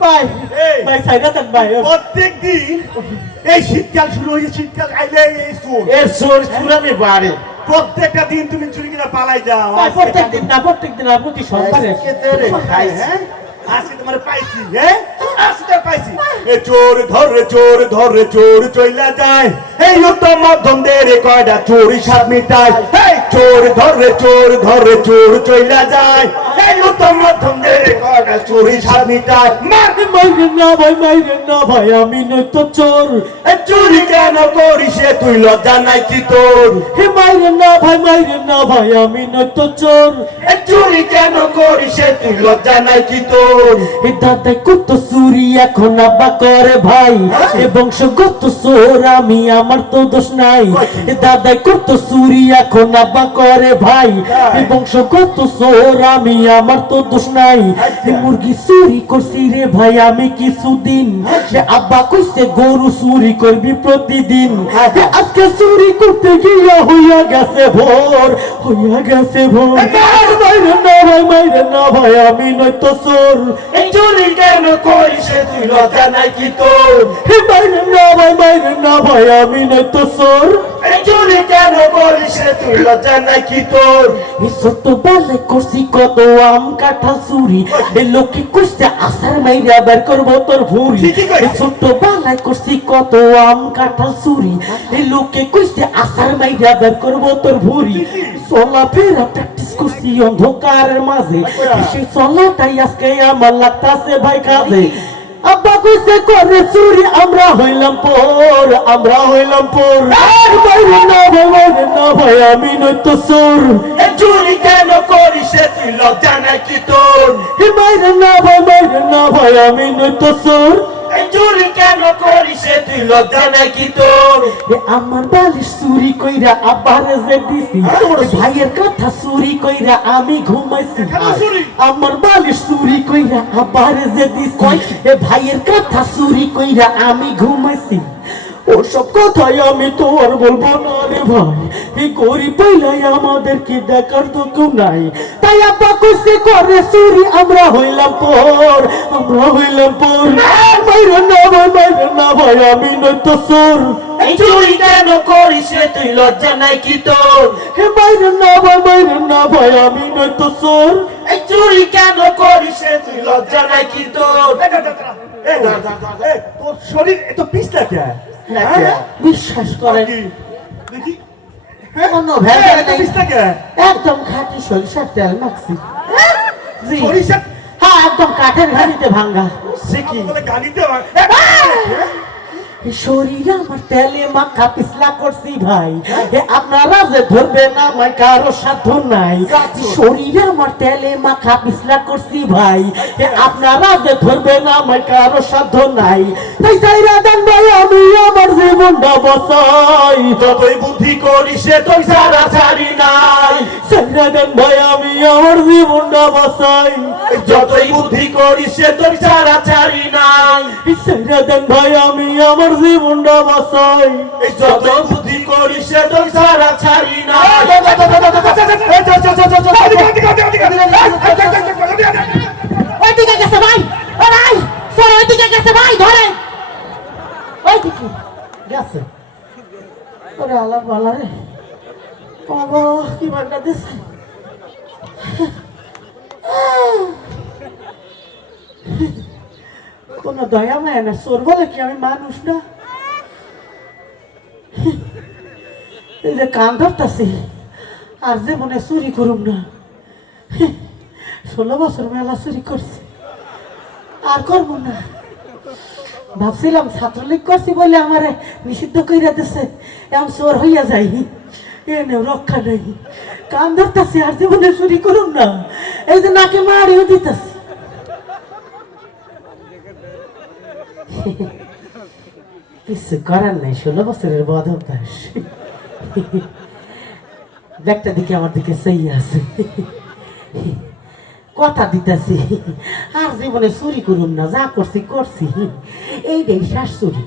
ভাই এই। ভাই সাইডা দেন ভাই প্রত্যেক দিন এই শীতকাল শুরু হয়েছে শীতকাল আইলে এই চোর। এর সোর সুরামি বাড়ে। প্রত্যেকটা দিন তুমি চুরি কিনা পালাই যাও প্রত্যেক দিন না প্রত্যেক দিন আর প্রতি হ্যাঁ? আজকে তোমার পাইছি হ্যাঁ? আজকে পাইছি। এ চোর ধরে চোর ধরে চোর চইলা যায়। এই উত্তম মধ্যম দেরে কয়টা চোর সাত মিটায়। চোর ধরে চোর ধরে চোর চইলা যায়। চোর মাইরে না ভাই মাইরে না ভাই আমি নই তো চোর। চুরি কেন করিস তুই? লজ্জা নাই কি তোর? হে মাইরে না ভাই মাইরে না ভাই আমি নই তো চোর। চুরি কেন করিস তুই? লজ্জা নাই কি তোর? এ দাদা কত চুরি এখন আব্বা করে ভাই। এ বংশগত চোর আমি আমার তো দোষ নাই। এ দাদা কত চুরি এখন আব্বা করে ভাই। এ বংশগত চোর আমি আমার তো দোষ নাই। মুরগি চুরি করছি রে ভাই আমি কিছুদিন। এ আব্বা কইছে গরু চুরি করবি প্রতিদিন। আজকে চুরি করতে গিয়া হইয়া গেছে ভোর হইয়া গেছে ভোর। মাইরে না ভাই মাইরে না ভাই আমি নয় তো চোর। চুরি কেন এ তুই লজ্জা নাই কি তোর? মাইরে না ভাই মাইরে না ভাই আমি নয় তো চোর। চুরি কেন করিস তুই? লজ্জা নাই কি তোর? ছোট্ট করছি কত আম কাঁঠাল চুরি। লোকে কইছে আসার মাইরা বের করব তোর ছোট্ট বেলায় করছি কত আম কাঁঠাল চুরি। লোকে কইছে আসার মাইরা বের করব তোর ভুঁড়ি। চলা ফেরা প্র্যাকটিস করছি অন্ধকারের মাঝে। সেই চলাটাই আজকে আমার লাগতাছে ভাই কাজে। আব্বা কইছে, করে চুরি আমরা হইলাম পর, আমরা হইলাম পর। বাইরে না ভাই, বাইরে না ভাই, আমি নই তো এই চুরি কেন করিস তুই লজ্জা নাকি তোর? হে মাইরে না ভাই, বাইরে না ভাই, আমি নই তো এই চুরি কেন করিস তুই লজ্জা তোর? আমার বালিশ চুরি কইরা আব্বারে যে দিছি। ভাইয়ের কথা চুরি কইরা আমি ঘুমাইছি? আমার বালিশ চুরি কইরা আব্বারে যে দিছি। এ ভাইয়ের কথা চুরি কইরা আমি ঘুমাইছি। ওসব কথাই আমি তো আর বলব না রে ভাই এই গরিব পাইলাই আমাদেরকে দেখার তো কেউ নাই তাই আব্বা কইছে করে চুরি আমরা হইলাম পর আমরা হইলাম পর মাইরে না ভাই মাইরে না ভাই আমি নই তো চোর চুরি কেন করিস এ তুই লজ্জা নাই কি তোর হে মাইরে না ভাই মাইরে না ভাই আমি নই তো চোর এই চুরি কেন করিস এ তুই লজ্জা নাই কি তোর তোর শরীর এত পিছলা কে হ্যাঁ? বিশ্বাস করেন? দেখি। কোনো এই, ভেজাল নেই। একদম খাঁটি সরিষার তেল মাখছি হ্যাঁ একদম কাঠের ঘাড়িতে ভাঙ্গা। শিখি কি? গাড়িতে শরীরে আমার তেলে মাখা পিছলা করছি ভাই। আপনারা যে ধরবে না আমার কারও সাধ্য নাই। শরীরে আমার তেলে মাখা পিছলা করছি ভাই। আপনারা যে ধরবে না আমার কারও সাধ্য নাই। তাই দেন ভাই আমি আমার জীবনটা বসাই। যতই বুদ্ধি করিস সে তোর সারা ছাড়ি নাই। দেন ভাই আমার জীবনটা বসাই যতই বুদ্ধি করিস সে তোর সারা ছাড়ি নাই। চাইরা দেন ভাই আমি আমার জীবনটা বসাই এই যত বুদ্ধি করিস সে তোর সারা ছাড়ি নাই। ওইদিকে গেছে ভাই ও ভাই স্যার ওইদিকে গেছে ভাই ধরে ওইদিকে গেছে। ওরে আল্লাহ বালা রে। বাবা কি বান্ডা দিছে? কোন দয়া মায় না চোর বলে আমি মানুষ না? যে আর যে মনে চুরি করুম না। ষোলো বছর মেলা চুরি করছি, আর করব না। ভাবছিলাম ছাত্রলীগ করছি বলে আমার নিষিদ্ধ কইরা দিছে, এমন চোর হইয়া যাই। এনে রক্ষা নেই। কান ধরতেছি আর জীবনে চুরি করুন না। এই যে নাকে মারিও দিতেছি। কিছু করার নাই, ষোলো বছরের বদ অভ্যাস। ব্যাগটা দিকে আমার দিকে সেই আছে। কথা দিতেছি, আর জীবনে চুরি করুন না, যা করছি করছি। এইটাই শাশুড়ি